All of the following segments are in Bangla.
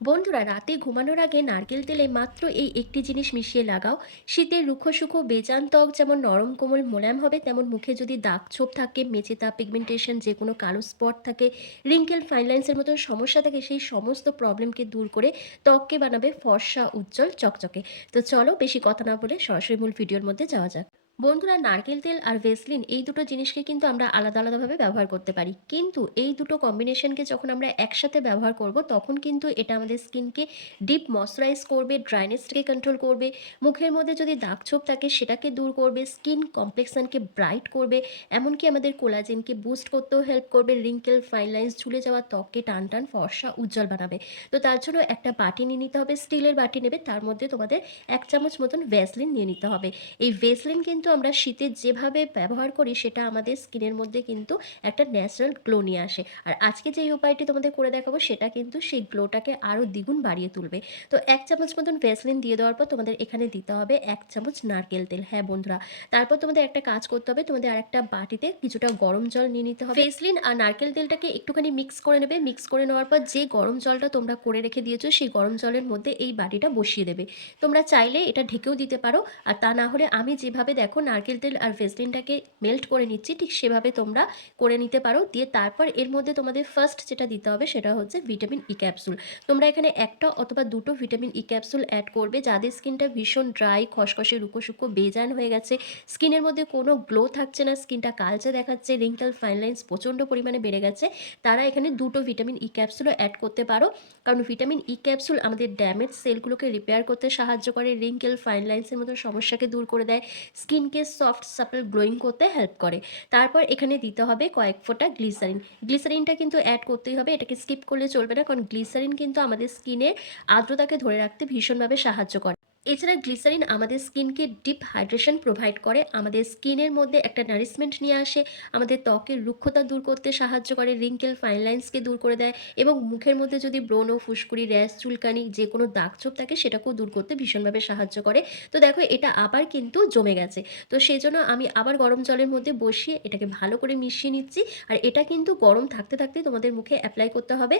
বন্ধুরা, রাতে ঘুমানোর আগে নারকেল তেলে মাত্র এই একটি জিনিস মিশিয়ে লাগাও। শীতের রুক্ষ সুখো বেজান ত্বক যেমন নরম কোমল মোলায়েম হবে, তেমন মুখে যদি দাগ ছোপ থাকে মেচেতা পিগমেন্টেশন যে কোনো কালো স্পট থাকে রিঙ্কেল ফাইনলাইন্সের মতো সমস্যা থাকে, সেই সমস্ত প্রবলেমকে দূর করে ত্বককে বানাবে ফর্সা, উজ্জ্বল, চকচকে। তো চলো বেশি কথা না বলে সরাসরি মূল ভিডিওর মধ্যে যাওয়া যাক। বন্ধুরা, নারকেল তেল আর ভেসলিন এই দুটো জিনিসকে কিন্তু আমরা আলাদা আলাদাভাবে ব্যবহার করতে পারি। কিন্তু এই দুটো কম্বিনেশনকে যখন আমরা একসাথে ব্যবহার করব, তখন কিন্তু এটা আমাদের স্কিনকে ডিপ ময়শ্চারাইজ করবে ড্রাইনেসটাকে কন্ট্রোল করবে। মুখের মধ্যে যদি দাগ ছোপ থাকে, সেটাকে দূর করবে স্কিন কমপ্লেক্সনকে ব্রাইট করবে। এমনকি আমাদের কোলাজেনকে বুস্ট করতেও হেল্প করবে রিঙ্কেল ফাইন লাইন্স ঝুলে যাওয়া ত্বককে টান টান, ফর্সা, উজ্জ্বল বানাবে। তো তার জন্য একটা বাটি নিয়ে নিতে হবে স্টিলের বাটি নেবে, তার মধ্যে তোমাদের এক চামচ মতন ভেসলিন নিয়ে নিতে হবে। এই ভেসলিন কিন্তু আমরা শীতে যেভাবে ব্যবহার করি সেটা আমাদের স্কিনের মধ্যে কিন্তু একটা ন্যাচারাল গ্লো নিয়ে আসে। আর আজকে যে উপায়টি তোমাদের করে দেখাবো সেটা কিন্তু সেই গ্লোটাকে আরও দ্বিগুণ বাড়িয়ে তুলবে। তো এক চামচ মতন ভেসলিন দিয়ে দেওয়ার পর তোমাদের এখানে দিতে হবে এক চামচ নারকেল তেল। হ্যাঁ বন্ধুরা, তারপর তোমাদের একটা কাজ করতে হবে, তোমাদের আর একটা বাটিতে কিছুটা গরম জল নিয়ে নিতে হবে। ভেসলিন আর নারকেল তেলটাকে একটুখানি মিক্স করে নেবে। মিক্স করে নেওয়ার পর যে গরম জলটা তোমরা করে রেখে দিয়েছ, সেই গরম জলের মধ্যে এই বাটিটা বসিয়ে দেবে। তোমরা চাইলে এটা ঢেকেও দিতে পারো। আর তা না হলে আমি যেভাবে দেখো নারকেল তেল আর ভেসলিনটাকে মেল্ট করে নিচ্ছি। ঠিক সেভাবে তোমরা করে নিতে পারো। দিয়ে তারপর এর মধ্যে তোমাদের ফার্স্ট যেটা দিতে হবে সেটা হচ্ছে ভিটামিন ই ক্যাপসুল তোমরা এখানে একটা অথবা দুটো ভিটামিন ই ক্যাপসুল অ্যাড করবে। যাদের স্কিনটা ভীষণ ড্রাই খসখসে, রুকো শুকো বেজান হয়ে গেছে স্কিনের মধ্যে কোনো গ্লো থাকছে না স্কিনটা কালচে দেখাচ্ছে রিঙ্কেল ফাইনলাইন্স প্রচণ্ড পরিমাণে বেড়ে গেছে, তারা এখানে দুটো ভিটামিন ই ক্যাপসুলও অ্যাড করতে পারো। কারণ ভিটামিন ই ক্যাপসুল আমাদের ড্যামেজ সেলগুলোকে রিপেয়ার করতে সাহায্য করে রিঙ্কেল ফাইনলাইন্সের মতো সমস্যাকে দূর করে দেয়। স্কিনকে সফট সাপল গ্লোয়িং করতে হেল্প করে। তারপর এখানে দিতে হবে কয়েক ফোঁটা গ্লিসারিন। গ্লিসারিনটা কিন্তু অ্যাড করতেই হবে, এটাকে স্কিপ করলে চলবে না, কারণ গ্লিসারিন কিন্তু আমাদের স্কিনের আর্দ্রতাকে ধরে রাখতে ভীষণভাবে সাহায্য করে। এছাড়া গ্লিসারিন আমাদের স্কিনকে ডিপ হাইড্রেশন প্রোভাইড করে, আমাদের স্কিনের মধ্যে একটা নারিশমেন্ট নিয়ে আসে, আমাদের ত্বকের রুক্ষতা দূর করতে সাহায্য করে রিঙ্কেল ফাইন লাইন্সকে দূর করে দেয় এবং মুখের মধ্যে যদি ব্রণ, ফুসকুড়ি, র্যাশ, চুলকানি যে কোনো দাগ ছোপ থাকে সেটাকেও দূর করতে ভীষণভাবে সাহায্য করে। তো দেখো এটা আবার কিন্তু জমে গেছে। তো সেই জন্য আমি আবার গরম জলের মধ্যে বসিয়ে এটাকে ভালো করে মিশিয়ে নিচ্ছি আর এটা কিন্তু গরম থাকতে থাকতে তোমাদের মুখে অ্যাপ্লাই করতে হবে।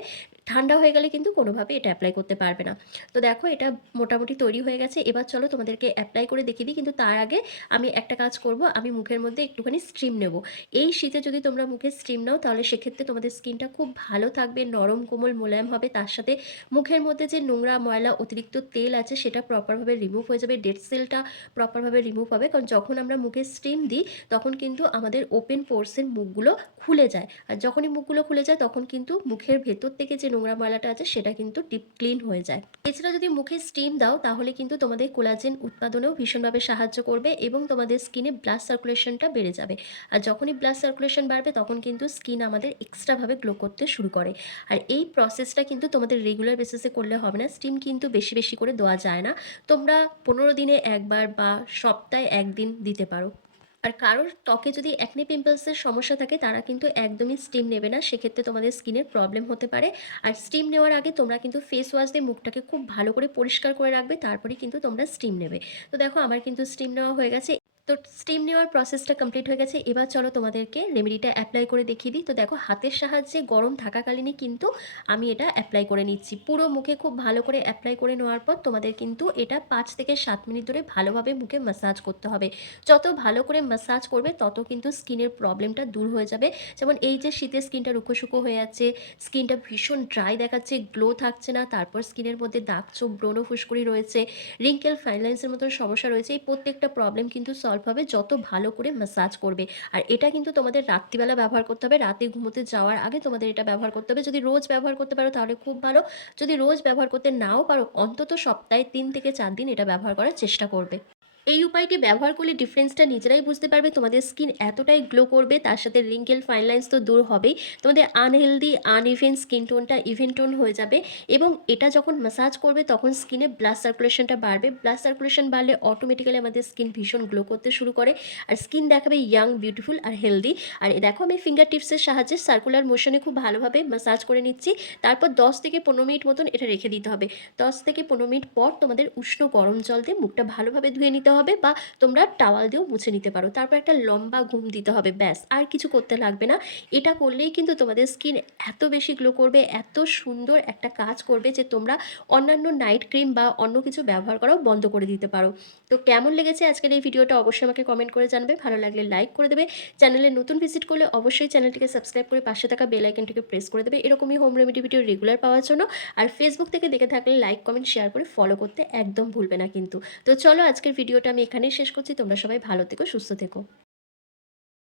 ঠান্ডা হয়ে গেলে কিন্তু কোনোভাবে এটা অ্যাপ্লাই করতে পারবে না। তো দেখো এটা মোটামুটি তৈরি হয়ে গেছে। এবার চলো তোমাদেরকে অ্যাপ্লাই করে দেখিয়ে দিই। কিন্তু তার আগে আমি একটা কাজ করব, আমি মুখের মধ্যে একটুখানি স্ট্রিম নেব। এই শীতে যদি তোমরা মুখে স্ট্রিম নাও, তাহলে সেক্ষেত্রে তোমাদের স্কিনটা খুব ভালো থাকবে, নরম কোমল মোলায়েম হবে। তার সাথে মুখের মধ্যে যে নোংরা ময়লা, অতিরিক্ত তেল আছে, সেটা প্রপারভাবে রিমুভ হয়ে যাবে ডেড সেলটা প্রপারভাবে রিমুভ হবে। কারণ যখন আমরা মুখে স্টিম দিই, তখন কিন্তু আমাদের ওপেন পোর্সের মুখগুলো খুলে যায়। আর যখনই মুখগুলো খুলে যায়, তখন কিন্তু মুখের ভেতর থেকে যে নোংরা ময়লাটা আছে, সেটা কিন্তু ডিপ ক্লিন হয়ে যায়। এছাড়া যদি মুখে স্টিম দাও, তাহলে কিন্তু তোমাদের কোলাজেন উৎপাদনেও ভীষণভাবে সাহায্য করবে এবং তোমাদের স্কিনে ব্লাড সার্কুলেশনটা বেড়ে যাবে। আর যখনই ব্লাড সার্কুলেশন বাড়বে, তখন কিন্তু স্কিন আমাদের এক্সট্রাভাবে গ্লো করতে শুরু করে। আর এই প্রসেসটা কিন্তু তোমাদের রেগুলার বেসিসে করলে হবে না। স্টিম কিন্তু বেশি বেশি করে দেওয়া যায় না। তোমরা পনেরো দিনে একবার বা সপ্তাহে একদিন দিতে পারো। আর কারোর ত্বকে যদি একনি পিম্পলসের সমস্যা থাকে, তারা কিন্তু একদমই স্টিম নেবে না। সেক্ষেত্রে তোমাদের স্কিনের প্রবলেম হতে পারে। আর স্টিম নেওয়ার আগে তোমরা কিন্তু ফেস ওয়াশ দিয়ে মুখটাকে খুব ভালো করে পরিষ্কার করে রাখবে তারপরে কিন্তু তোমরা স্টিম নেবে। তো দেখো, আমার কিন্তু স্টিম নেওয়া হয়ে গেছে। তো স্টিম নেওয়ার প্রসেসটা কমপ্লিট হয়ে গেছে। এবার চলো তোমাদেরকে রেমেডিটা অ্যাপ্লাই করে দেখিয়ে দিই। তো দেখো, হাতের সাহায্যে গরম থাকাকালীনই কিন্তু আমি এটা অ্যাপ্লাই করে নিচ্ছি। পুরো মুখে খুব ভালো করে অ্যাপ্লাই করে নেওয়ার পর তোমাদের কিন্তু এটা পাঁচ থেকে সাত মিনিট ধরে ভালোভাবে মুখে ম্যাসাজ করতে হবে। যত ভালো করে ম্যাসাজ করবে, তত কিন্তু স্কিনের প্রবলেমটা দূর হয়ে যাবে। যেমন এই যে শীতের স্কিনটা রুখো শুকো হয়ে যাচ্ছে স্কিনটা ভীষণ ড্রাই দেখাচ্ছে গ্লো থাকছে না, তারপর স্কিনের মধ্যে দাগ, চোখ, ব্রণ ফুসকুড়ি রয়েছে রিঙ্কেল ফাইনলাইন্সের মতন সমস্যা রয়েছে, এই প্রত্যেকটা প্রবলেম কিন্তু সলভ হবে যত ভালো করে ম্যাসাজ করবে। আর এটা কিন্তু তোমাদের রাত্রিবেলা ব্যবহার করতে হবে, রাতে ঘুমোতে যাওয়ার আগে তোমাদের এটা ব্যবহার করতে হবে। যদি রোজ ব্যবহার করতে পারো তাহলে খুব ভালো, যদি রোজ ব্যবহার করতে নাও পারো, অন্তত সপ্তাহে তিন থেকে চার দিন এটা ব্যবহার করার চেষ্টা করবে। এই উপায়টি ব্যবহার করলে ডিফারেন্সটা নিজেরাই বুঝতে পারবে। তোমাদের স্কিন এতটাই গ্লো করবে, তার সাথে রিঙ্কেল ফাইনলাইন্স তো দূর হবেই। তোমাদের আনহেলদি আনইভেন স্কিন টোনটা ইভেন টোন হয়ে যাবে এবং এটা যখন ম্যাসাজ করবে, তখন স্কিনে ব্লাড সার্কুলেশনটা বাড়বে। ব্লাড সার্কুলেশন বাড়লে অটোমেটিক্যালি আমাদের স্কিন ভীষণ গ্লো করতে শুরু করে। আর স্কিন দেখাবে ইয়াং বিউটিফুল আর হেলদি আর দেখো আমি ফিঙ্গার টিপসের সাহায্যে সার্কুলার মোশনে খুব ভালোভাবে ম্যাসাজ করে নিচ্ছি। তারপর দশ থেকে পনেরো মিনিট মতন এটা রেখে দিতে হবে। দশ থেকে পনেরো মিনিট পর তোমাদের উষ্ণ গরম জল দিয়ে মুখটা ভালোভাবে ধুয়ে নিতে হবে হবে বা তোমরা টাওয়াল দিয়েও মুছে নিতে পারো। তারপর একটা লম্বা ঘুম দিতে হবে, ব্যাস, আর কিছু করতে লাগবে না। এটা করলেই কিন্তু তোমাদের স্কিন এত বেশি গ্লো করবে, এত সুন্দর একটা কাজ করবে যে তোমরা অন্যান্য নাইট ক্রিম বা অন্য কিছু ব্যবহার করাও বন্ধ করে দিতে পারো। তো কেমন লেগেছে আজকের এই ভিডিওটা অবশ্যই আমাকে কমেন্ট করে জানবে। ভালো লাগলে লাইক করে দেবে। চ্যানেলে নতুন ভিজিট করলে অবশ্যই চ্যানেলটিকে সাবস্ক্রাইব করে পাশে থাকা বেল আইকনটিকে প্রেস করে দেবে। এরকমই হোম রেমেডি ভিডিও রেগুলার পাওয়ার জন্য। আর ফেসবুক থেকে দেখে থাকলে লাইক কমেন্ট শেয়ার করে ফলো করতে একদম ভুলবে না কিন্তু। তো চলো আজকের ভিডিওটা আমি এখানেই শেষ করছি। তোমরা সবাই ভালো থেকো সুস্থ থেকো।